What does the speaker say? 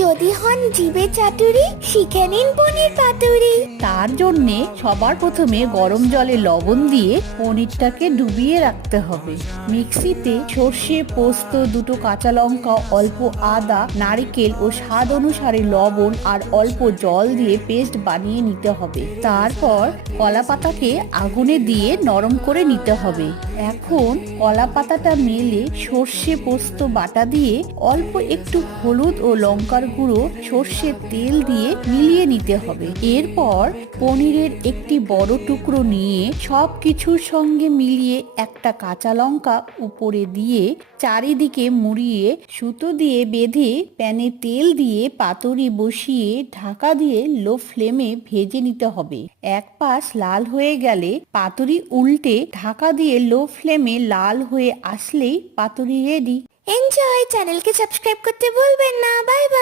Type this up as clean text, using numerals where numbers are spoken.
যদি হন জিভে চাতুরি শিখে নিন পনির পাতুরি। তার জন্যে সবার প্রথমে গরম জলে লবণ দিয়ে পনিরটাকে ডুবিয়ে রাখতে হবে। মিক্সিতে সর্ষে, পোস্ত, দুটো কাঁচা লঙ্কা, অল্প আদা, নারকেল ও স্বাদ অনুসারে লবণ আর অল্প জল দিয়ে পেস্ট বানিয়ে নিতে হবে। তারপর কলা পাতাকে আগুনে দিয়ে নরম করে নিতে হবে। এখন কলা পাতাটা মেলে সর্ষে পোস্ত বাটা দিয়ে অল্প একটু হলুদ ও লঙ্কার গুঁড়ো, সর্ষের তেল দিয়ে মিলিয়ে নিতে হবে। এরপর পনিরের একটি বড় টুকরো নিয়ে সব কিছুর সঙ্গে মিলিয়ে একটা কাঁচা লঙ্কা উপরে দিয়ে চারিদিকে মুড়িয়ে সুতো দিয়ে বেঁধে প্যানে তেল দিয়ে পাতুরি বসিয়ে ঢাকা দিয়ে লো ফ্লেমে ভেজে নিতে হবে। এক পাশ লাল হয়ে গেলে পাতুরি উল্টে ঢাকা দিয়ে লো ফ্লেমে লাল হয়ে আসলেই পাতুরি রেডি। এনজয়, চ্যানেলকে সাবস্ক্রাইব করতে ভুলবেন না। Bye bye.